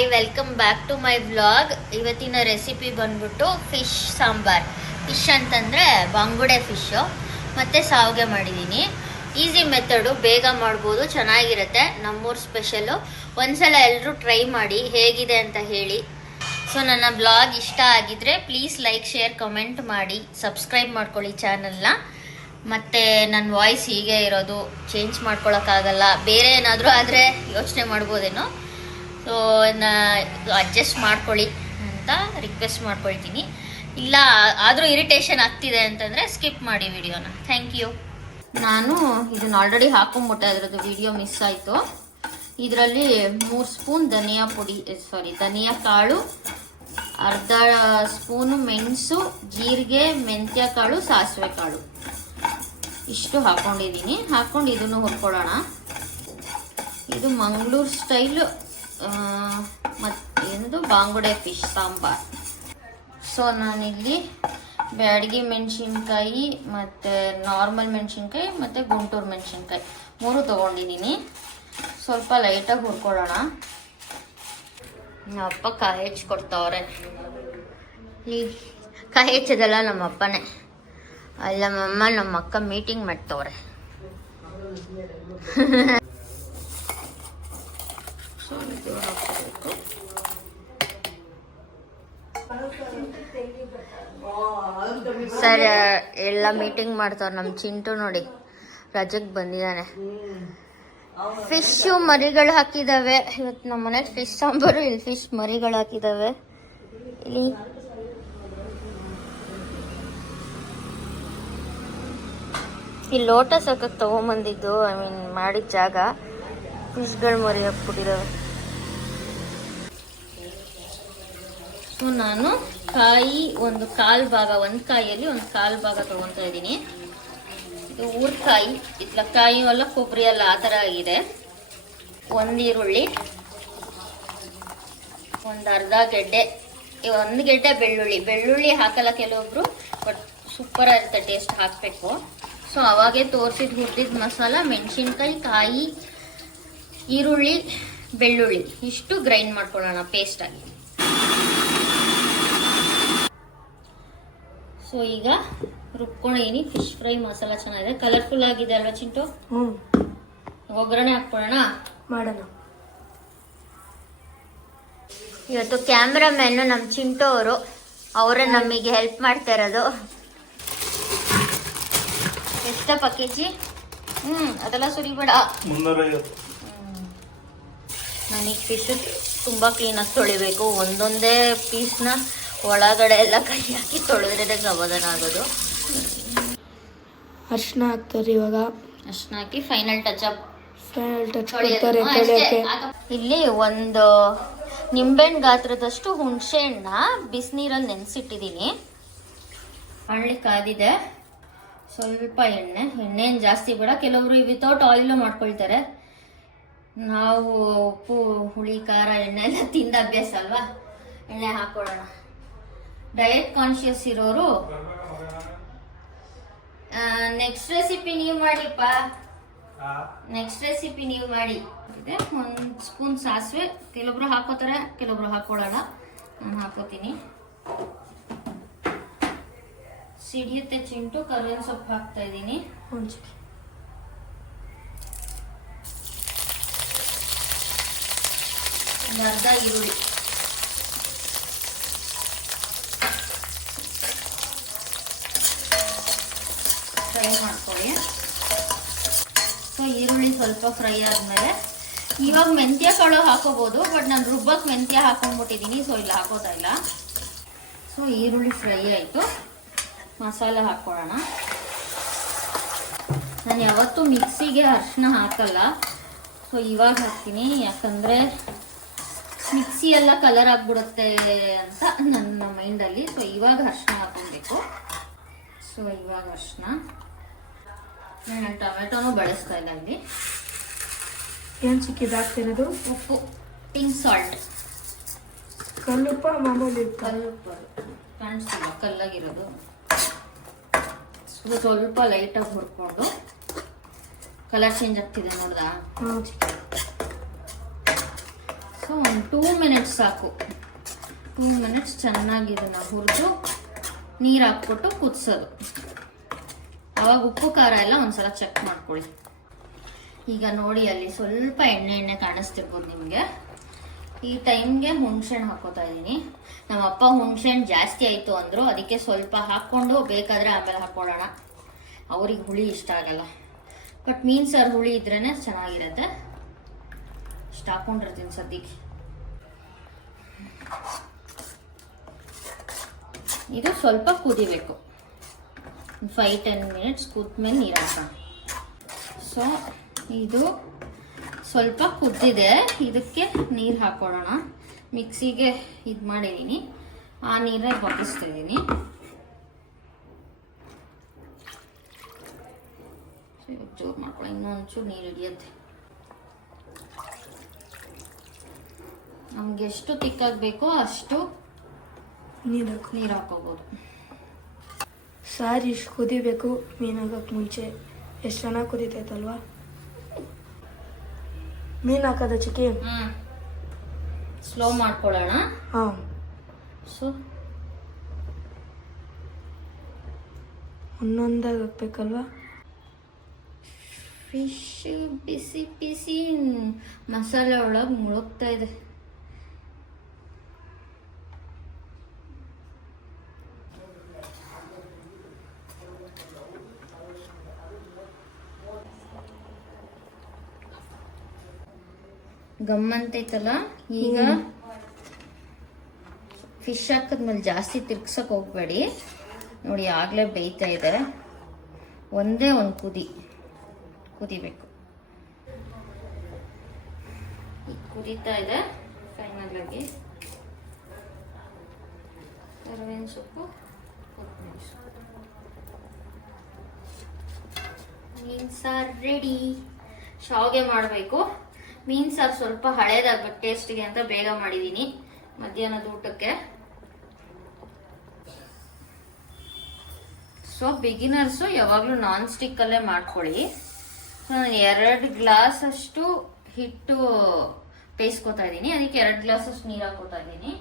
Hi, welcome back to my vlog. ಇವತ್ತಿನ recipe ಬಂದ್ಬಿಟ್ಟು fish sambar. Fish ಅಂತಂದರೆ ಬಂಗುಡೆ ಫಿಶ್ಶು ಮತ್ತು ಸಾವಿಗೆ ಮಾಡಿದ್ದೀನಿ. ಈಸಿ ಮೆಥಡು, ಬೇಗ ಮಾಡ್ಬೋದು, ಚೆನ್ನಾಗಿರುತ್ತೆ. ನಮ್ಮೂರ ಸ್ಪೆಷಲು. ಒಂದ್ಸಲ ಎಲ್ಲರೂ ಟ್ರೈ ಮಾಡಿ ಹೇಗಿದೆ ಅಂತ ಹೇಳಿ. ಸೊ ನನ್ನ ಬ್ಲಾಗ್ ಇಷ್ಟ ಆಗಿದ್ರೆ ಪ್ಲೀಸ್ ಲೈಕ್, ಶೇರ್, ಕಮೆಂಟ್ ಮಾಡಿ, ಸಬ್ಸ್ಕ್ರೈಬ್ ಮಾಡ್ಕೊಳ್ಳಿ ಚಾನಲ್ನ. ಮತ್ತು ನನ್ನ ವಾಯ್ಸ್ ಹೀಗೆ ಇರೋದು, ಚೇಂಜ್ ಮಾಡ್ಕೊಳಕ್ಕಾಗಲ್ಲ. ಬೇರೆ ಏನಾದರೂ ಆದರೆ ಯೋಚನೆ ಮಾಡ್ಬೋದೇನೋ. ಸೊ ಅಡ್ಜಸ್ಟ್ ಮಾಡ್ಕೊಳ್ಳಿ ಅಂತ ರಿಕ್ವೆಸ್ಟ್ ಮಾಡ್ಕೊಳ್ತೀನಿ. ಇಲ್ಲ ಆದರೂ ಇರಿಟೇಷನ್ ಆಗ್ತಿದೆ ಅಂತಂದರೆ ಸ್ಕಿಪ್ ಮಾಡಿ ವಿಡಿಯೋನ. Thank you. ನಾನು ಇದನ್ನ ಆಲ್ರೆಡಿ ಹಾಕೊಂಡ್ಬಿಟ್ಟೆ, ಅದರದ್ದು ವಿಡಿಯೋ ಮಿಸ್ ಆಯಿತು. ಇದರಲ್ಲಿ 3 ಸ್ಪೂನ್ ಧನಿಯಾ ಕಾಳು, ಅರ್ಧ ಸ್ಪೂನು ಮೆಣಸು, ಜೀರಿಗೆ, ಮೆಂತ್ಯ ಕಾಳು, ಸಾಸಿವೆ ಕಾಳು ಇಷ್ಟು ಹಾಕೊಂಡಿದ್ದೀನಿ. ಹಾಕೊಂಡು ಇದನ್ನು ಹುರ್ಕೊಳ್ಳೋಣ. ಇದು ಮಂಗಳೂರು ಸ್ಟೈಲು ಮತ್ತು ಬಾಂಗುಡೆ ಫಿಶ್ ಸಾಂಬಾರ್. ಸೊ ನಾನಿಲ್ಲಿ ಬ್ಯಾಡಗಿ ಮೆಣಸಿನ್ಕಾಯಿ ಮತ್ತು ನಾರ್ಮಲ್ ಮೆಣಸಿನ್ಕಾಯಿ ಮತ್ತು ಗುಂಟೂರು ಮೆಣಸಿನ್ಕಾಯಿ 3 ತೊಗೊಂಡಿದ್ದೀನಿ. ಸ್ವಲ್ಪ ಲೈಟಾಗಿ ಹುರ್ಕೊಳ್ಳೋಣ. ನಮ್ಮ ಅಪ್ಪ ಕಾಯಿ ಹೆಚ್ಚಿಕೊಡ್ತಾವ್ರೆ. ಈ ಕಾಯಿ ಹೆಚ್ಚೋದಲ್ಲ ನಮ್ಮ ಅಪ್ಪನೇ, ಅಲ್ಲ ನಮ್ಮಮ್ಮ ನಮ್ಮ ಅಕ್ಕ ಮೀಟಿಂಗ್ ಮಾಡ್ತವ್ರೆ. ಸರ್ ಎಲ್ಲ ಮೀಟಿಂಗ್ ಮಾಡ್ತಾವ್ರೆ. ನಮ್ಮ ಚಿಂಟು ನೋಡಿ ರಜಕ್ಕೆ ಬಂದಿದ್ದಾನೆ. ಫಿಶು ಮರಿಗಳು ಹಾಕಿದಾವೆ ಇವತ್ತು ನಮ್ಮ ಮನೇಲಿ. ಫಿಶ್ ಸಾಂಬಾರು, ಇಲ್ಲಿ ಫಿಶ್ ಮರಿಗಳು ಹಾಕಿದಾವೆ. ಇಲ್ಲಿ ಈ ಲೋಟಸ್ ಹಾಕಕ್ಕೆ ತಗೊಂಬಂದಿದ್ದು, ಮಾಡಿದ ಜಾಗ ಫಿಶ್ಗಳು ಮರಿ ಹಾಕ್ಬಿಟ್ಟಿದ್ದಾವೆ. ಸೊ ನಾನು ಕಾಯಿ ಒಂದು ಕಾಯಲ್ಲಿ ಒಂದು ಕಾಲು ಭಾಗ ತೊಗೊತಾ ಇದ್ದೀನಿ. ಇದು ಊರ್ಕಾಯಿ, ಕಾಯಿ ಎಲ್ಲ ಕೊಬ್ಬರಿ ಎಲ್ಲ ಆ ಥರ ಆಗಿದೆ. 1 ಈರುಳ್ಳಿ, ಒಂದು ಅರ್ಧ ಗೆಡ್ಡೆ, 1 ಗೆಡ್ಡೆ ಬೆಳ್ಳುಳ್ಳಿ ಹಾಕಲ್ಲ ಕೆಲವೊಬ್ರು, ಬಟ್ ಸೂಪರ್ ಆಗಿರುತ್ತೆ, ಟೇಸ್ಟ್ ಹಾಕಬೇಕು. ಸೊ ಅವಾಗೆ ಹುರಿದಿದ್ದ ಮಸಾಲ, ಮೆಣಸಿನ್ಕಾಯಿ, ಕಾಯಿ, ಈರುಳ್ಳಿ, ಬೆಳ್ಳುಳ್ಳಿ ಇಷ್ಟು ಗ್ರೈಂಡ್ ಮಾಡ್ಕೊಳ್ಳೋಣ ಪೇಸ್ಟ್ ಆಗಿ. ಸೊ ಈಗ ರುಬ್ಕೊಂಡಿದ್ದೀನಿ. ಫಿಶ್ ಫ್ರೈ ಮಸಾಲ ಚೆನ್ನಾಗಿದೆ, ಕಲರ್ಫುಲ್ ಆಗಿದೆ ಅಲ್ವಾ ಚಿಂಟು? ಒಗ್ಗರಣೆ ಹಾಕ್ಕೊಳ್ಳೋಣ, ಮಾಡೋಣ. ಇವತ್ತು ಕ್ಯಾಮ್ರಾಮ್ಯಾನು ನಮ್ಮ ಚಿಂಟು ಅವರೇ ನಮಗೆ ಹೆಲ್ಪ್ ಮಾಡ್ತಾ ಇರೋದು. ಎಷ್ಟಪ್ಪ ಕೆಜಿ? ಅದೆಲ್ಲ ಸುರಿಬೇಡ. ನನಗೆ ಫಿಶ್ ತುಂಬ ಕ್ಲೀನಾಗಿ ತೊಳಿಬೇಕು. ಒಂದೊಂದೇ ಪೀಸ್ನ ಒಳಗಡೆ ಎಲ್ಲ ಕೈ ಹಾಕಿ ತೊಳೆದ್ರೆ ಸಮಾಧಾನ ಆಗೋದು. ಅರ್ಶಿನ ಹಾಕ್ತಾರೆ ಇವಾಗ. ಅರ್ಶಿನ ಹಾಕಿ ಫೈನಲ್ ಟಚ್ ಕೊಡ್ತಾರೆ. ಇಲ್ಲಿ ಒಂದು ನಿಂಬೆಹಣ್ಣು ಗಾತ್ರದಷ್ಟು ಹುಣಸೆ ಹಣ್ಣ ಬಿಸಿನೀರಲ್ಲಿ ನೆನೆಸಿಟ್ಟಿದ್ದೀನಿ. ಬಾಣಲಿ ಕಾದಿದೆ, ಸ್ವಲ್ಪ ಎಣ್ಣೆ ಜಾಸ್ತಿ ಬೇಡ. ಕೆಲವರು ವಿತೌಟ್ ಆಯಿಲು ಮಾಡ್ಕೊಳ್ತಾರೆ. ನಾವು ಉಪ್ಪು, ಹುಳಿ, ಖಾರ, ಎಣ್ಣೆ ಎಲ್ಲ ತಿಂದ ಅಭ್ಯಾಸ ಅಲ್ವಾ, ಎಣ್ಣೆ ಹಾಕೊಳ್ಳೋಣ. ಡಯಟ್ ಕಾನ್ಶಿಯಸ್ ಇರೋರು ನೆಕ್ಸ್ಟ್ ರೆಸಿಪಿ ನೀವು ಮಾಡಿಪ್ಪ. ನೆಕ್ಸ್ಟ್ ರೆಸಿಪಿ ನೀವು ಮಾಡಿ. 1 ಸ್ಪೂನ್ ಸಾಸಿವೆ, ಕೆಲವೊಬ್ರು ಹಾಕೋತಾರೆ, ಕೆಲವೊಬ್ರು ಹಾಕೊಳ್ಳೋಣ. ನಾನು ಹಾಕೋತೀನಿ. ಸಿಡಿಯುತ್ತೆ ಚಿಂಟು. ಕರಿಬೇವಿನ ಸೊಪ್ಪು ಹಾಕ್ತಾ ಇದ್ದೀನಿ. ಅರ್ಧ ಈರುಳ್ಳಿ, ಫ್ರೈ ಮಾಡ್ಕೊಳ್ಳಿ. ಸೊ ಈರುಳ್ಳಿ ಸ್ವಲ್ಪ ಫ್ರೈ ಆದಮೇಲೆ ಇವಾಗ ಮೆಂತ್ಯ ಕಾಳು ಹಾಕೋಬೋದು, ಬಟ್ ನಾನು ರುಬ್ಬಕ್ಕೆ ಮೆಂತ್ಯ ಹಾಕೊಂಡ್ಬಿಟ್ಟಿದ್ದೀನಿ, ಸೊ ಇಲ್ಲಿ ಹಾಕೋತಾ ಇಲ್ಲ. ಸೊ ಈರುಳ್ಳಿ ಫ್ರೈ ಆಯಿತು, ಮಸಾಲ ಹಾಕ್ಕೊಳ್ಳೋಣ. ನಾನು ಯಾವತ್ತೂ ಮಿಕ್ಸಿಗೆ ಅರಿಶಿನ ಹಾಕಲ್ಲ, ಸೊ ಇವಾಗ ಹಾಕ್ತೀನಿ. ಯಾಕಂದರೆ ಮಿಕ್ಸಿ ಎಲ್ಲ ಕಲರ್ ಆಗಿಬಿಡುತ್ತೆ ಅಂತ ನನ್ನ ಮೈಂಡಲ್ಲಿ. ಸೊ ಇವಾಗ ಅರಿಶಿನ ಹಾಕೊಬೇಕು. ಸೊ ಇವಾಗ ಅರಿಶಿನ, ನಾನು ಟೊಮೆಟೊನೂ ಬಳಸ್ತಾ ಇಲ್ಲ. ಇಲ್ಲಿ ಏನು ಸಿಕ್ಕಿದ್ದು ಹಾಕ್ತಿರೋದು? ಉಪ್ಪು, ಪಿಂಕ್ ಸಾಲ್ಟ್. ಕಲ್ಲುಪ್ಪ ಮಾಮೂಲಿ ಕಲ್ಲುಪ್ಪು ಕಾಣಿಸ್ತಿಲ್ಲ, ಕಲ್ಲಾಗಿರೋದು. ಸ್ವಲ್ಪ ಲೈಟಾಗಿ ಹುರ್ಕೊಂಡು, ಕಲರ್ ಚೇಂಜ್ ಆಗ್ತಿದೆ ನೋಡ್ದಾ? ಸೊ ಒಂದು 2 ಮಿನಿಟ್ಸ್ ಸಾಕು. 2 ಮಿನಿಟ್ಸ್ ಚೆನ್ನಾಗಿ ಇದನ್ನು ಹುರಿದು ನೀರು ಹಾಕ್ಬಿಟ್ಟು ಕುದಿಸೋದು. ಆವಾಗ ಉಪ್ಪು ಖಾರ ಎಲ್ಲ ಒಂದ್ಸಲ ಚೆಕ್ ಮಾಡ್ಕೊಳ್ಳಿ. ಈಗ ನೋಡಿ ಅಲ್ಲಿ ಸ್ವಲ್ಪ ಎಣ್ಣೆ ಕಾಣಿಸ್ತಿರ್ಬೋದು ನಿಮಗೆ. ಈ ಟೈಮ್ಗೆ ಹುಣಸೆಹಣ್ಣು ಹಾಕೋತಾ ಇದ್ದೀನಿ. ನಮ್ಮ ಅಪ್ಪ ಹುಣಸೆಹಣ್ಣು ಜಾಸ್ತಿ ಆಯಿತು ಅಂದರು, ಅದಕ್ಕೆ ಸ್ವಲ್ಪ ಹಾಕ್ಕೊಂಡು ಬೇಕಾದರೆ ಆಮೇಲೆ ಹಾಕ್ಕೊಳ್ಳೋಣ. ಅವ್ರಿಗೆ ಹುಳಿ ಇಷ್ಟ ಆಗಲ್ಲ, ಬಟ್ ಮೀನು ಸಾರು ಹುಳಿ ಇದ್ರೇ ಚೆನ್ನಾಗಿರುತ್ತೆ. ಇಷ್ಟು ಹಾಕ್ಕೊಂಡಿರ್ತೀನಿ ಸದ್ಯಕ್ಕೆ. ಇದು ಸ್ವಲ್ಪ ಕುದಿಬೇಕು, 5-10 ಮಿನಿಟ್ಸ್ ಕುದ್ಮೇಲೆ ನೀರು ಹಾಕೋಣ. ಸೊ ಇದು ಸ್ವಲ್ಪ ಕುದ್ದಿದೆ, ಇದಕ್ಕೆ ನೀರು ಹಾಕೊಳ್ಳೋಣ. ಮಿಕ್ಸಿಗೆ ಇದು ಮಾಡಿದ್ದೀನಿ, ಆ ನೀರೇ ಬಗ್ಗಿಸ್ತಾ ಇದ್ದೀನಿ. ಜೋರು ಮಾಡ್ಕೊಳ್ಳಿ, ಇನ್ನೊಂಚೂರು ನೀರು ಹಿಡಿಯುತ್ತೆ. ನಮ್ಗೆ ಎಷ್ಟು ತಿಕ್ಕಾಗಬೇಕೋ ಅಷ್ಟು ನೀರು ಹಾಕೋಬೋದು. ಸಾರು ಇಷ್ಟು ಕುದಿಬೇಕು. ಮೀನು ಹಾಕಕ್ಕೆ ಮುಂಚೆ ಎಷ್ಟು ಚೆನ್ನಾಗಿ ಕುದಿತೈತಲ್ವಾ. ಮೀನು ಹಾಕೋದ ಚಿಕ್ಕಿ ಸ್ಲೋ ಮಾಡ್ಕೊಳ್ಳೋಣ. ಹಾಂ, ಸೊ ಒಂದೊಂದಾಗಿ ಹಾಕ್ಬೇಕಲ್ವಾ. ಫಿಶ್ ಬಿಸಿ ಬಿಸಿ ಮಸಾಲೆ ಒಳಗೆ ಮುಳುಗ್ತಾ ಇದೆ. ಗಮ್ಮಂತೈತಲ್ಲ. ಈಗ ಫಿಶ್ ಹಾಕಿದ್ಮೇಲೆ ಜಾಸ್ತಿ ತಿರ್ಗ್ಸಕ್ಕೆ ಹೋಗ್ಬೇಡಿ. ನೋಡಿ ಆಗಲೇ ಬೇಯ್ತಾ ಇದೆ. ಒಂದೇ ಒಂದು ಕುದಿಬೇಕು. ಈಗ ಕುದೀತಾ ಇದೆ. ಫೈನಲ್ ಆಗಿ ಕರಿಬೇವಿನ ಸೊಪ್ಪು, ಕೊತ್ತಂಬರಿ ಸೊಪ್ಪು, ಮೀನು ಸಾರು ರೆಡಿ. ಶಾವಿಗೆ ಮಾಡಬೇಕು. ಮೀನು ಸಾರು ಸ್ವಲ್ಪ ಹಳೇದಾಗಬೇಕು ಟೇಸ್ಟ್ಗೆ ಅಂತ ಬೇಗ ಮಾಡಿದ್ದೀನಿ ಮಧ್ಯಾಹ್ನದ ಊಟಕ್ಕೆ. ಸೊ ಬಿಗಿನರ್ಸು ಯಾವಾಗಲೂ ನಾನ್ ಸ್ಟಿಕ್ಕಲ್ಲೇ ಮಾಡ್ಕೊಳ್ಳಿ. ನಾನು 2 ಗ್ಲಾಸ್ ಅಷ್ಟು ಹಿಟ್ಟು ಬೇಯಿಸ್ಕೊತಾ ಇದ್ದೀನಿ, ಅದಕ್ಕೆ 2 ಗ್ಲಾಸ್ ಅಷ್ಟು ನೀರು ಹಾಕೋತಾ ಇದ್ದೀನಿ.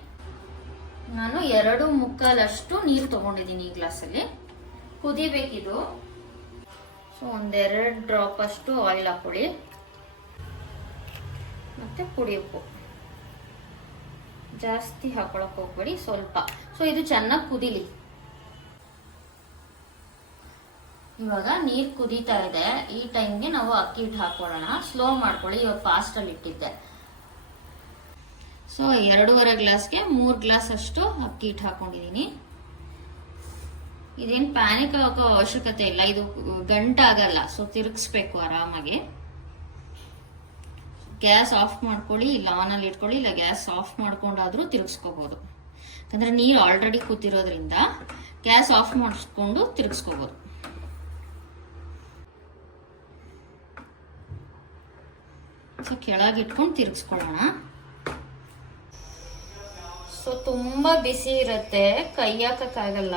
ನಾನು 2.25 ಅಷ್ಟು ನೀರು ತೊಗೊಂಡಿದ್ದೀನಿ ಈ ಗ್ಲಾಸಲ್ಲಿ. ಕುದಿಬೇಕಿದು. ಸೊ 1-2 ಡ್ರಾಪ್ ಅಷ್ಟು ಆಯಿಲ್ ಹಾಕೊಳ್ಳಿ, ಮತ್ತೆ ಪುಡಿ ಉಪ್ಪು. ಜಾಸ್ತಿ ಹಾಕೊಳಕ್ ಹೋಗ್ಬೇಡಿ, ಸ್ವಲ್ಪ. ಸೊ ಇದು ಚೆನ್ನಾಗಿ ಕುದಿಲಿ. ಇವಾಗ ನೀರು ಕುದೀತಾ ಇದೆ. ಈ ಟೈಮ್ಗೆ ನಾವು ಅಕ್ಕಿ ಹಿಟ್ಟು ಹಾಕೊಳ್ಳೋಣ. ಸ್ಲೋ ಮಾಡ್ಕೊಳ್ಳಿ, ಇವಾಗ ಫಾಸ್ಟಲ್ಲಿ ಇಟ್ಟಿದ್ದೆ. ಸೊ 2.5 ಗ್ಲಾಸ್ಗೆ 3 ಗ್ಲಾಸ್ ಅಷ್ಟು ಅಕ್ಕಿ ಹಿಟ್ಟು ಹಾಕೊಂಡಿದ್ದೀನಿ. ಇದೇನು ಪ್ಯಾನಿಕ್ ಆಗೋ ಅವಶ್ಯಕತೆ ಇಲ್ಲ, ಇದು ಗಂಟಾಗಲ್ಲ. ಸೊ ತಿರುಗಿಸ್ಬೇಕು ಆರಾಮಾಗಿ. ಗ್ಯಾಸ್ ಆಫ್ ಮಾಡ್ಕೊಳ್ಳಿ, ಇಲ್ಲ ಆನಲ್ಲಿ ಇಟ್ಕೊಳ್ಳಿ, ಇಲ್ಲ ಗ್ಯಾಸ್ ಆಫ್ ಮಾಡ್ಕೊಂಡಾದ್ರೂ ತಿರುಗಿಸ್ಕೋಬಹುದು. ಯಾಕಂದ್ರೆ ನೀರು ಆಲ್ರೆಡಿ ಕೂತಿರೋದ್ರಿಂದ ಗ್ಯಾಸ್ ಆಫ್ ಮಾಡಿಸ್ಕೊಂಡು ತಿರುಗಿಸ್ಕೋಬಹುದು. ಸೊ ಕೆಳಗಿಟ್ಕೊಂಡು ತಿರುಗಿಸ್ಕೊಳ್ಳೋಣ. ಸೊ ತುಂಬಾ ಬಿಸಿ ಇರುತ್ತೆ, ಕೈ ಹಾಕಕ್ಕಾಗಲ್ಲ.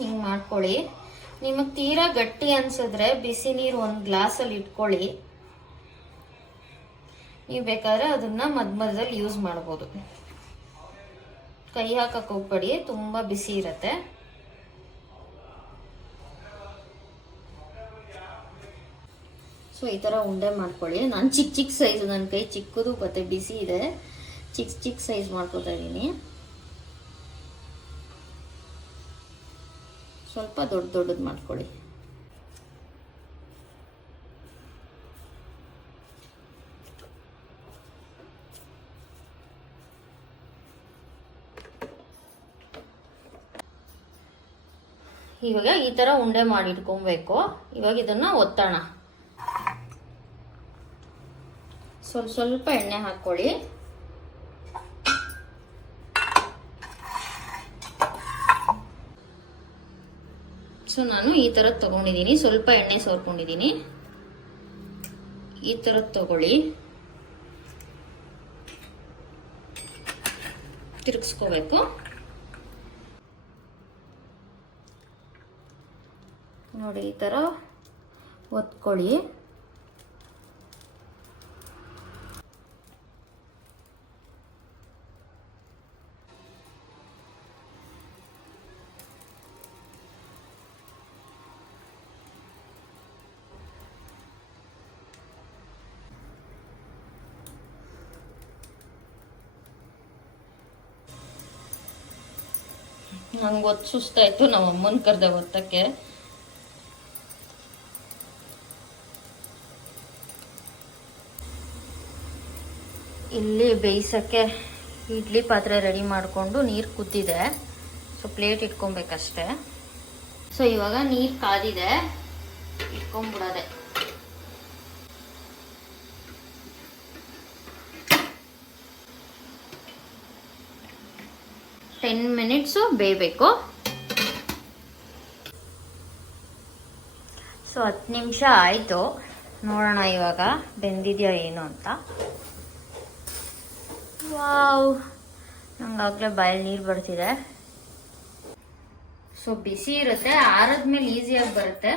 ಹಿಂಗೆ ಮಾಡ್ಕೊಳ್ಳಿ. ನಿಮಗೆ ತೀರಾ ಗಟ್ಟಿ ಅನ್ಸಿದ್ರೆ ಬಿಸಿ ನೀರು 1 ಗ್ಲಾಸಲ್ಲಿ ಇಟ್ಕೊಳ್ಳಿ. ನೀವು ಬೇಕಾದ್ರೆ ಅದನ್ನ ಮಧ್ಯದಲ್ಲಿ ಯೂಸ್ ಮಾಡ್ಬೋದು. ಕೈ ಹಾಕಕ್ಕೆ ಹೋಗ್ಬೇಡಿ, ತುಂಬಾ ಬಿಸಿ ಇರುತ್ತೆ. ಸೊ ಈ ಥರ ಉಂಡೆ ಮಾಡ್ಕೊಳ್ಳಿ. ನಾನು ಚಿಕ್ಕ ಸೈಜ್, ನನ್ನ ಕೈ ಚಿಕ್ಕದು ಮತ್ತೆ ಬಿಸಿ ಇದೆ, ಚಿಕ್ಕ ಸೈಜ್ ಮಾಡ್ಕೊತಾ ಇದ್ದೀನಿ. ಸ್ವಲ್ಪ ದೊಡ್ಡದು ಮಾಡ್ಕೊಳ್ಳಿ. ಇವಾಗ ಈ ತರ ಉಂಡೆ ಮಾಡಿ ಇಟ್ಕೊಬೇಕು. ಇವಾಗ ಇದನ್ನ ಒತ್ತೋಣ. ಸ್ವಲ್ಪ ಎಣ್ಣೆ ಹಾಕೊಳ್ಳಿ. ಸೊ ನಾನು ಈ ತರದ್ ತಗೊಂಡಿದ್ದೀನಿ, ಸ್ವಲ್ಪ ಎಣ್ಣೆ ಸೋರ್ಕೊಂಡಿದ್ದೀನಿ. ಈ ತರದ್ ತಗೊಳ್ಳಿ, ತಿರುಗಿಸ್ಕೋಬೇಕು. ನೋಡಿ ಈ ತರ ಒತ್ಕೊಳ್ಳಿ. ನಂಗೆ ಒತ್ತು ಸುಸ್ತಾಯಿತು, ನಮ್ಮ ಅಮ್ಮನ ಕರೆದೆ ಒತ್ತಕ್ಕೆ. ಇಲ್ಲಿ ಬೇಯಿಸೋಕ್ಕೆ ಇಡ್ಲಿ ಪಾತ್ರೆ ರೆಡಿ ಮಾಡಿಕೊಂಡು ನೀರು ಕುದ್ದಿದೆ. ಸೊ ಪ್ಲೇಟ್ ಇಟ್ಕೊಬೇಕಷ್ಟೆ. ಸೊ ಇವಾಗ ನೀರು ಕಾದಿದೆ, ಇಟ್ಕೊಂಡ್ಬಿಡೋದೆ. ಟೆನ್ ಮಿನಿಟ್ಸು ಬೇಯಬೇಕು. ಸೊ 10 ನಿಮಿಷ ಆಯಿತು. ನೋಡೋಣ ಇವಾಗ ಬೆಂದಿದೆಯಾ ಏನು ಅಂತ. ವಾವ್, ನಂಗಾಗಲೇ ಬಾಯಲ್ಲಿ ನೀರು ಬರ್ತಿದೆ. ಸೊ ಬಿಸಿ ಇರುತ್ತೆ, ಆರದ್ಮೇಲೆ ಈಸಿಯಾಗಿ ಬರುತ್ತೆ.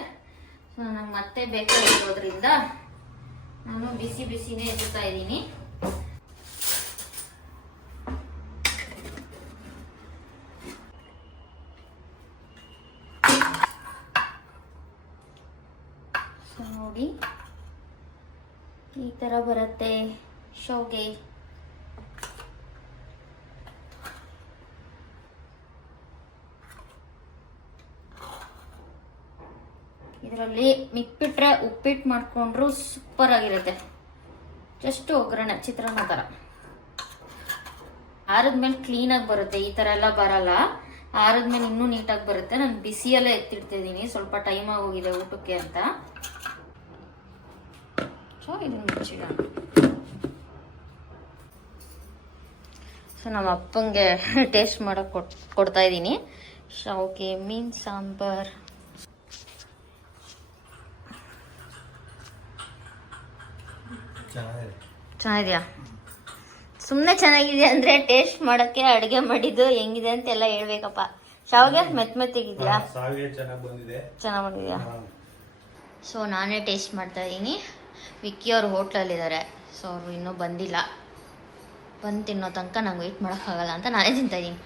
ಸೊ ನಂಗೆ ಮತ್ತೆ ಬೇಕಾಗಿರೋದ್ರಿಂದ ನಾನು ಬಿಸಿ ಬಿಸಿನೇ ಎತ್ತಾ ಇದ್ದೀನಿ. ಸೊ ನೋಡಿ ಈ ಥರ ಬರುತ್ತೆ ಶಾವ್ಗೆ. ಇದರಲ್ಲಿ ಮಿಕ್ಬಿಟ್ರೆ ಉಪ್ಪಿಟ್ಟು ಮಾಡ್ಕೊಂಡ್ರು ಸೂಪರ್ ಆಗಿರುತ್ತೆ. ಜಸ್ಟ್ ಒಗ್ಗರಣೆ ಚಿತ್ರಾನ್ನ ಥರ. ಆರದ್ಮೇಲೆ ಕ್ಲೀನಾಗಿ ಬರುತ್ತೆ, ಈ ಥರ ಎಲ್ಲ ಬರಲ್ಲ. ಆರದ್ಮೇಲೆ ಇನ್ನೂ ನೀಟಾಗಿ ಬರುತ್ತೆ. ನಾನು ಬಿಸಿಯಲ್ಲೇ ಎತ್ತಿಡ್ತಿದ್ದೀನಿ, ಸ್ವಲ್ಪ ಟೈಮ್ ಆಗೋಗಿದೆ ಊಟಕ್ಕೆ ಅಂತ. ಸೊ ಇದನ್ನು ಮುಚ್ಚಿಡೋಣ. ಸೊ ನಮ್ಮ ಅಪ್ಪಂಗೆ ಟೇಸ್ಟ್ ಮಾಡೋಕೆ ಕೊಡ್ತಾ ಇದ್ದೀನಿ. ಶಾವ್ಗೆ, ಮೀನು ಸಾಂಬಾರ್. ಚೆನ್ನಾಗಿದೆಯಾ? ಸುಮ್ಮನೆ ಚೆನ್ನಾಗಿದೆ ಅಂದರೆ ಟೇಸ್ಟ್ ಮಾಡೋಕ್ಕೆ ಅಡುಗೆ ಮಾಡಿದ್ದು ಹೆಂಗಿದೆ ಅಂತೆಲ್ಲ ಹೇಳ್ಬೇಕಪ್ಪ. ಶಾವ್ಗೆ ಮೆತ್ತಗಿದೆಯಾ? ಚೆನ್ನಾಗಿ ಬಂದಿದೆಯಾ? ಸೊ ನಾನೇ ಟೇಸ್ಟ್ ಮಾಡ್ತಾ ಇದ್ದೀನಿ. ವಿಕ್ಕಿ ಅವ್ರು ಹೋಟ್ಲಲ್ಲಿದ್ದಾರೆ. ಸೊ ಅವರು ಇನ್ನೂ ಬಂದಿಲ್ಲ. ಬಂದು ತಿನ್ನೋ ತನಕ ನಂಗೆ ವೆಯ್ಟ್ ಮಾಡೋಕ್ಕಾಗಲ್ಲ ಅಂತ ನಾನೇ ತಿಂತಾಯಿದ್ದೀನಿ.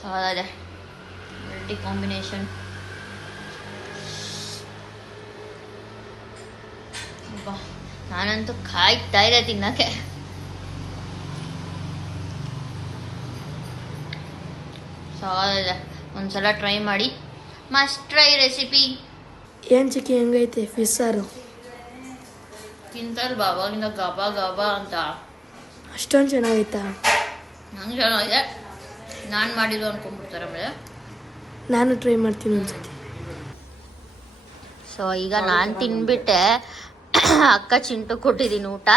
ಸೊ ಅದೇ ಮಲ್ಟಿ ಕಾಂಬಿನೇಷನ್. ನಾನಂತೂ ಕಾಯ್ತಾ ಇದೆ ತಿನ್ನಕ್ಕೆ. ಸೊ ಒಂದ್ಸಲ ಟ್ರೈ ಮಾಡಿ, ಮಸ್ಟ್ ಟ್ರೈ ರೆಸಿಪಿ. ಏನು ಚಿಕ್ಕಿ ಹೆಂಗೈತೆ ಫಿಶ್ ಸಾರು? ತಿಂತಲ್ವಾ ಅವಾಗಿಂದ ಗಬಾ ಗಬಾ ಅಂತ. ಅಷ್ಟೊಂದು ಚೆನ್ನಾಗೈತಾ? ನಂಗೆ ಚೆನ್ನಾಗಿದೆ. ನಾನು ಮಾಡಿದ್ದು ಅನ್ಕೊಂಡ್ಬಿಡ್ತಾರೆ ಆಮೇಲೆ. ನಾನು ಟ್ರೈ ಮಾಡ್ತೀನಿ ಒಂದ್ಸತಿ. ಸೊ ಈಗ ನಾನು ತಿನ್ಬಿಟ್ಟೆ. ಅಕ್ಕ ಚಿಂಟು ಕೊಟ್ಟಿದ್ದೀನಿ ಊಟ.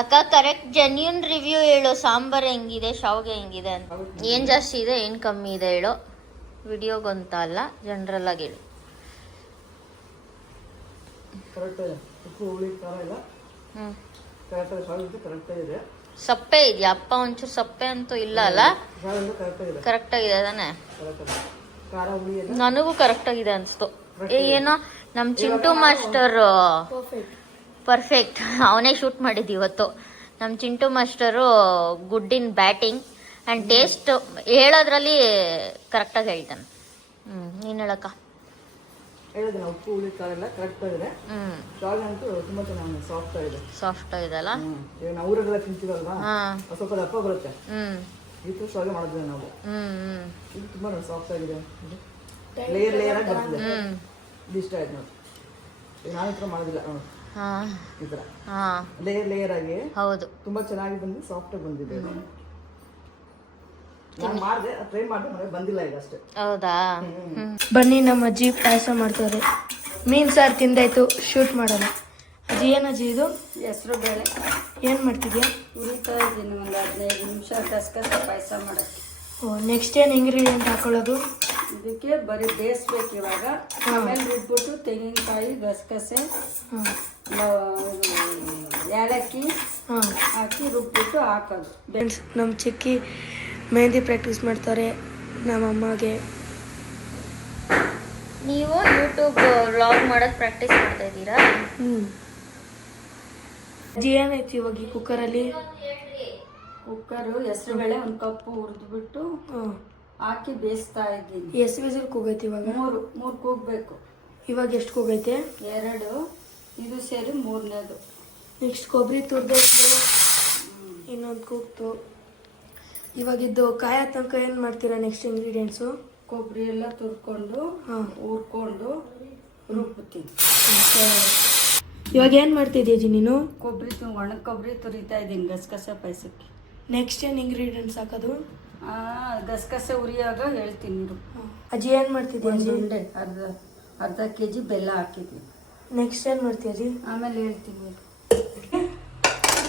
ಅಕ್ಕ ಕರೆಕ್ಟ್ ಜೆನ್ಯೂನ್ ರಿವ್ಯೂ ಹೇಳು. ಸಾಂಬಾರು ಹೆಂಗಿದೆ, ಶಾವ್ಗೆ ಹೆಂಗಿದೆ ಅಂತ. ಏನು ಜಾಸ್ತಿ ಇದೆ, ಏನು ಕಮ್ಮಿ ಇದೆ ಹೇಳು. ವಿಡಿಯೋಗಂತ ಅಲ್ಲ, ಜನರಲ್ ಆಗಿ ಹೇಳು. ಸಪ್ಪೆ ಇದೆಯಾ ಅಪ್ಪ? ಒಂಚೂರು ಸಪ್ಪೆ ಅಂತೂ ಇಲ್ಲ ಅಲ್ಲ? ಕರೆಕ್ಟಾಗಿದೆ ತಾನೆ? ನನಗೂ ಕರೆಕ್ಟಾಗಿದೆ ಅನಿಸ್ತು. ಏನೋ ನಮ್ಮ ಚಿಂಟು ಮಾಸ್ಟರ್ ಪರ್ಫೆಕ್ಟ್. ಅವನೇ ಶೂಟ್ ಮಾಡಿದ್ದು ಇವತ್ತು. ನಮ್ಮ Chintu master good in batting and taste ಹೇಳೋದ್ರಲ್ಲಿ ಕರೆಕ್ಟಾಗಿ ಹೇಳ್ತಾನೆ. ನೀನು ಹೇಳಕ್ಕ? ಹೇಳಿದ್ರೆ ಉಪ್ಪು ಹುಳಿ ಖಾರ ಎಲ್ಲ ಕರೆಕ್ಟ್ ಆಗಿದೆ. ಶಾವ್ಗೆ ಅಂತೂ ತುಂಬಾ ಚೆನ್ನಾಗಿದೆ, ಸಾಫ್ಟ್ ಆಗಿದೆ. ಸಾಫ್ಟ್ ಆಗಿದೆಲ್ಲ? ಈಗ ನಾವು ಊರಲ್ಲೆಲ್ಲ ತಿಂತೀವಲ್ವಾ, ಸ್ವಲ್ಪ ದಪ್ಪ ಬರುತ್ತೆ. ಈ ತರ ಶಾವ್ಗೆ ಮಾಡಿದ್ವಿ ನಾವು. ಇದು ತುಂಬಾ ಸಾಫ್ಟ್ ಆಗಿದೆ, ಲೇಯರ್ ಲೇಯರ್ ಆಗಿ ಬರ್ತದೆ. ಇದು ಇಷ್ಟ ಆಯ್ತು ನೋಡಿ. ಈಗ ನಾನು ಈ ತರ ಮಾಡೋದಿಲ್ಲ ನೋಡಿ, ಈ ತರ ಲೇಯರ್ ಲೇಯರ್ ಆಗಿ. ಹೌದು, ತುಂಬಾ ಚೆನ್ನಾಗಿ ಬಂದು ಸಾಫ್ಟ್ ಆಗಿ ಬಂದಿದೆ. ನಾನು ಮಾಡಿದೆ, ಟ್ರೈ ಮಾಡಿದೆ, ಬಂದಿಲ್ಲ ಈಗ ಅಷ್ಟೇ. ಹೌದಾ? ಬನ್ನಿ, ನಮ್ಮ ಅಜ್ಜಿ ಪಾಯಸ ಮಾಡ್ತಾರೆ. ಮೀನು ಸಾರು ತಿಂದಾಯ್ತು, ಶೂಟ್ ಮಾಡೋಣ. ಅಜ್ಜಿ ಏನಜ್ಜಿ ಇದು? ಹೆಸರು ಬೇಳೆ. ಏನು ಮಾಡ್ತಿದ್ಯಾ? ಹುರಿತಾ ಇದ್ದೀನಿ ಒಂದು 15 ನಿಮಿಷ ಗಸಗಸೆ ಪಾಯಸ ಮಾಡೋಕ್ಕೆ. ನೆಕ್ಸ್ಟ್ ಏನು ಇಂಗ್ರೀಡಿಯೆಂಟ್ ಹಾಕೊಳ್ಳೋದು? ಇದಕ್ಕೆ ಬರೀ ಬೇಯಿಸ್ಬೇಕು ಇವಾಗ. ಆಮೇಲೆ ರುಬ್ಬಿಟ್ಟು ತೆಂಗಿನಕಾಯಿ, ಗಸಗಸೆ, ಏಲಕ್ಕಿ ಹಾಕಿ ರುಬ್ಬಿಟ್ಟು ಹಾಕೋದು. ನಮ್ಮ ಚಿಕ್ಕಿ ಮೆಹಂದಿ ಪ್ರಾಕ್ಟೀಸ್ ಮಾಡ್ತಾರೆ ನಮ್ಮ ಅಮ್ಮಗೆ. ನೀವು ಯೂಟ್ಯೂಬ್ ವ್ಲಾಗ್ ಮಾಡೋದು ಪ್ರಾಕ್ಟೀಸ್ ಮಾಡ್ತಾ ಇದ್ದೀರಾ? ಅಜ್ಜಿ ಏನೈತಿ ಇವಾಗ ಈ ಕುಕ್ಕರಲ್ಲಿ? ಕುಕ್ಕರು ಹೆಸರು ಬೇಳೆ 1 ಕಪ್ಪು ಹುರಿದ್ಬಿಟ್ಟು ಹಾಕಿ ಬೇಯಿಸ್ತಾ ಇದ್ದೀನಿ. ಎಷ್ಟು ವಿಸಿಲ್ ಕೂಗೈತಿ ಇವಾಗ? 3 ಕೂಗಬೇಕು. ಇವಾಗ ಎಷ್ಟು ಕೂಗೈತೆ? 2. ಇದು ಸೇರಿ 3ನೇದು. ನೆಕ್ಸ್ಟ್ ಕೊಬ್ಬರಿ ತುರ್ದು ಇನ್ನೊಂದು ಕೂಗ್ತು. ಇವಾಗಿದ್ದು ಕಾಯ ತನಕ ಏನು ಮಾಡ್ತೀರಾ ನೆಕ್ಸ್ಟ್ ಇಂಗ್ರೀಡಿಯೆಂಟ್ಸು? ಕೊಬ್ಬರಿ ಎಲ್ಲ ತುರ್ಕೊಂಡು ಹುರ್ಕೊಂಡು ರುಬ್ಬಿತೀನಿ. ಇವಾಗ ಏನು ಮಾಡ್ತಿದ್ದೀಯ ಅಜ್ಜಿ ನೀನು? ಒಣ ಕೊಬ್ಬರಿ ತುರಿತಾ ಇದ್ದೀನಿ ಗಸಗಸೆ ಪಾಯಸಕ್ಕೆ. ನೆಕ್ಸ್ಟ್ ಏನು ಇಂಗ್ರೀಡಿಯೆಂಟ್ಸ್ ಹಾಕೋದು? ಗಸಗಸೆ ಉರಿಯಾಗ ಹೇಳ್ತೀನಿ ಇರು. ಅಜ್ಜಿ ಏನು ಮಾಡ್ತಿದ್ದೀಯ? ಒಂದು ಉಂಡೆ ಅರ್ಧ kg ಬೆಲ್ಲ ಹಾಕಿದ್ವಿ. ನೆಕ್ಸ್ಟ್ ಏನು ಮಾಡ್ತೀಯ ಅಜ್ಜಿ? ಆಮೇಲೆ ಹೇಳ್ತೀನಿ ಇರು.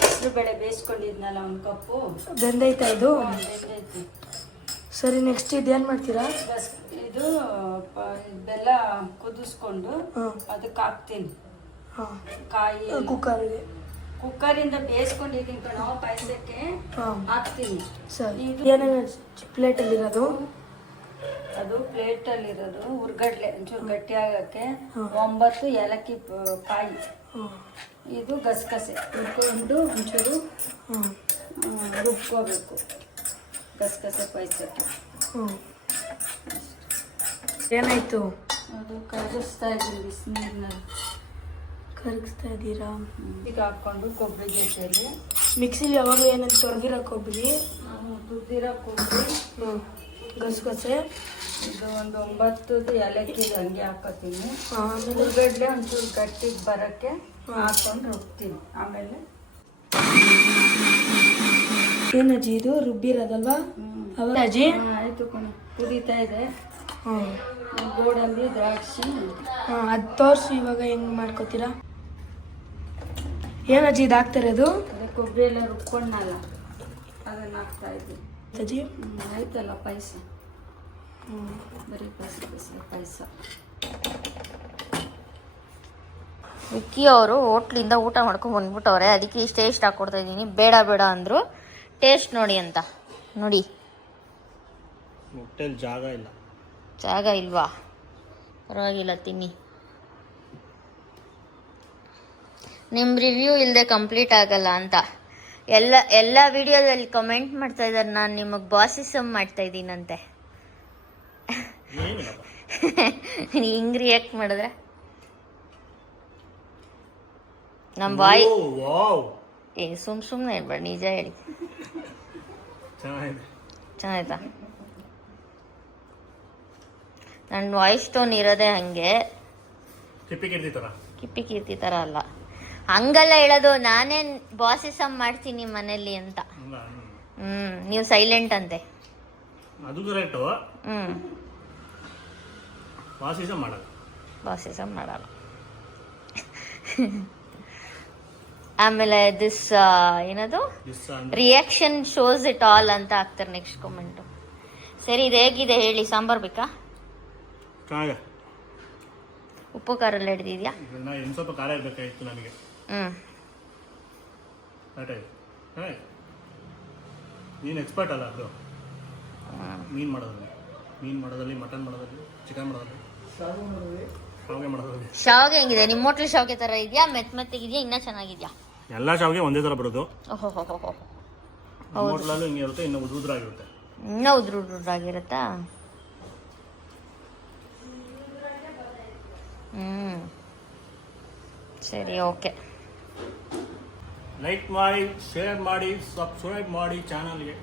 ಹೆಸರು ಬೇಳೆ ಬೇಯಿಸ್ಕೊಂಡಿದ್ನಲ್ಲ ಒಂದು ಕಪ್ಪು ಬೆಂದೈತಾ ಇದು? ಬೆಂದೈತಿ. ಸರಿ, ನೆಕ್ಸ್ಟ್ ಇದೇನು ಮಾಡ್ತೀರಾ? ಇದು ಬೆಲ್ಲ ಕುದಿಸ್ಕೊಂಡು ಅದಕ್ಕೆ ಹಾಕ್ತೀನಿ. ಕಾಯಿ ಕುಕ್ಕರಿಂದ ಬೇಯಿಸ್ಕೊಂಡಿದ್ದೀನಿ ನಾವು ಪಾಯಸಕ್ಕೆ ಹಾಕ್ತೀನಿ. ಸರಿ, ಏನೇನು ಪ್ಲೇಟಲ್ಲಿರೋದು? ಅದು ಪ್ಲೇಟಲ್ಲಿರೋದು ಹುರ್ಗಡ್ಲೆ ಒಂಚೂರು ಗಟ್ಟಿ ಆಗಕ್ಕೆ 9 ಏಲಕ್ಕಿ ಕಾಯಿ, ಇದು ಗಸಗಸೆ ಹುರ್ಕೊಂಡು ಒಂಚೂರು ರುಬ್ಕೋಬೇಕು ಗಸಗಸೆ ಪಾಯಸಕ್ಕೆ. ಏನಾಯ್ತು? ಅದು ಕರಗಿಸ್ತಾ ಇದ್ದೀನಿ ಬಿಸಿನೀರಿನಲ್ಲಿ. ಕರಗಿಸ್ತಾ ಇದ್ದೀರಾ? ಈಗ ಹಾಕ್ಕೊಂಡು ಕೊಬ್ಬರಿ ಜೊತೆಯಲ್ಲಿ ಮಿಕ್ಸಿಲಿ ಯಾವಾಗಲೂ ಏನೇನು ತೊಳೆದಿರೋ ಕೊಬ್ಬರಿ, ತುರ್ದಿರೋ ಕೊಬ್ಬರಿ, ಗಸಗಸೆ, ಇದು ಒಂದು 9 ಏಲಕ್ಕಿ ಹಂಗೆ ಹಾಕೋತೀನಿ. ಹುರ್ಗಡ್ಲೆ ಒಂಚೂರು ಗಟ್ಟಿಗೆ ಬರೋಕ್ಕೆ ಹಾಕೊಂಡು ರುಬ್ತೀನಿ. ಆಮೇಲೆ ಏನಜ್ಜಿ ಇದು ರುಬ್ಬಿರೋದಲ್ವಾ? ಅಜ್ಜಿ ಆಯಿತು ಕಣ, ಕುದೀತಾ ಇದೆ. ಗೋಡಂಬಿ ದ್ರಾಕ್ಷಿ ಅದು ತೋರಿಸು. ಇವಾಗ ಹೆಂಗೆ ಮಾಡ್ಕೋತೀರಾ? ಏನಜ್ಜಿ ಇದು ಹಾಕ್ತಿರೋದು? ಅದೇ ಕೊಬ್ಬರಿ ಎಲ್ಲ ರುಬ್ಕೊಂಡಲ್ಲ ಅದನ್ನು ಹಾಕ್ತಾ ಇದ್ದೀನಿ ಅಜ್ಜಿ. ಆಯ್ತಲ್ಲ ಪಾಯಸ, ಬರೀ ಪಾಯಸ. ವಿಕ್ಕಿ ಅವರು ಹೋಟ್ಲಿಂದ ಊಟ ಮಾಡ್ಕೊಂಡು ಬಂದ್ಬಿಟ್ಟವ್ರೆ, ಅದಕ್ಕೆ ಇಷ್ಟೇ ಇಷ್ಟ ಹಾಕ್ಕೊಡ್ತಾ ಇದ್ದೀನಿ. ಬೇಡ ಬೇಡ ಅಂದರು, ಟೇಸ್ಟ್ ನೋಡಿ ಅಂತ. ನೋಡಿ ಹೊಟ್ಟೆಲ್ ಜಾಗ ಇಲ್ಲ. ಜಾಗ ಇಲ್ವಾ? ಪರವಾಗಿಲ್ಲ, ತಿನ್ನಿ. ನಿಮ್ಮ ರಿವ್ಯೂ ಇಲ್ಲದೆ ಕಂಪ್ಲೀಟ್ ಆಗಲ್ಲ ಅಂತ ಎಲ್ಲ ವಿಡಿಯೋದಲ್ಲಿ ಕಮೆಂಟ್ ಮಾಡ್ತಾ ಇದ್ದಾರೆ. ನಾನು ನಿಮಗೆ ಬಾಸಿಸಮ್ ಮಾಡ್ತಾ ಇದ್ದೀನಂತೆ. ಹಿಂಗ್ ರಿಯಾಕ್ಟ್ ಮಾಡಿದ್ರೆ ನಮ್ಮ ಬಾಯ್ ಸುಮ್ಮನೆ ಹೇಳ್ಬೇಡ, ನಿಜ ಹೇಳಿ. ಚೆನ್ನಾಯ್ತಾ? ನನ್ನ ವಾಯ್ಸ್ ಟೋನ್ ಇರೋದೇ ಹಂಗೆ, ಕಿಪ್ಪಿ ಕೀರ್ತಿ ಥರ ಅಲ್ಲ. ಹಂಗಲ್ಲ ಹೇಳೋದು, ನಾನೇ ಬಾಸಿಸಮ್ ಮಾಡ್ತೀನಿ ಮನೇಲಿ ಅಂತ. ನೀವು ಸೈಲೆಂಟ್ ಅಂತೆ. ಅದು ಕರೆಕ್ಟು. ಬಾಸಿಸಮ್ ಮಾಡಲ್ಲ. ಆಮೇಲೆ ದಿಸ್ ಏನದು ರಿಯಾಕ್ಷನ್ ಶೋಸ್ ಇಟ್ ಆಲ್ ಅಂತ ಹಾಕ್ತಾರೆ ನೆಕ್ಸ್ಟ್ ಕಾಮೆಂಟು. ಸರಿ, ಇದು ಹೇಗಿದೆ ಹೇಳಿ? ಸಾಂಬಾರ್ ಬೇಕಾ? ಉಪ್ಪು ಖಾರ ಎಲ್ಲ ಹಿಡಿದಿದ್ಯಾ? ಸ್ವಲ್ಪ ಖಾರ ಇರಬೇಕಾಗಿತ್ತು ನನಗೆ. ನೀನು ಎಕ್ಸ್ಪರ್ಟ್ ಅಲ್ಲ ಅದು ಮೀನು ಮಾಡೋದಲ್ಲಿ ಮಟನ್ ಮಾಡೋದಲ್ಲಿ ಚಿಕನ್ ಮಾಡೋದಲ್ಲಿ ಶಾವಿಗೆ ಮಾಡೋದಲ್ಲಿ. ಶಾವಿಗೆ ಹೆಂಗಿದೆ? ನಿಮ್ಮ ಹೋಟ್ಲ್ ಶಾವಿಗೆ ತರ ಇದೆಯಾ? ಮೆತ್ತಗಿದೆಯಾ? ಇನ್ನೂ ಚೆನ್ನಾಗಿದ್ಯಾ? ಎಲ್ಲ ಶಾವಿಗೆ ಒಂದೇ ಥರ ಬರೋದು. ಓಹೋ, ಹೋಟ್ಲಲ್ಲೂ ಹಿಂಗೆ ಇರುತ್ತೆ, ಇನ್ನೂ ಉದ್ರಾಗಿರುತ್ತೆ. ಇನ್ನೂ ಉದ್ರಾಗಿರುತ್ತಾ? ಸರಿ, ಓಕೆ. ಲೈಕ್ ಮಾಡಿ, ಶೇರ್ ಮಾಡಿ, ಸಬ್ಸ್ಕ್ರೈಬ್ ಮಾಡಿ ಚಾನಲ್ಗೆ.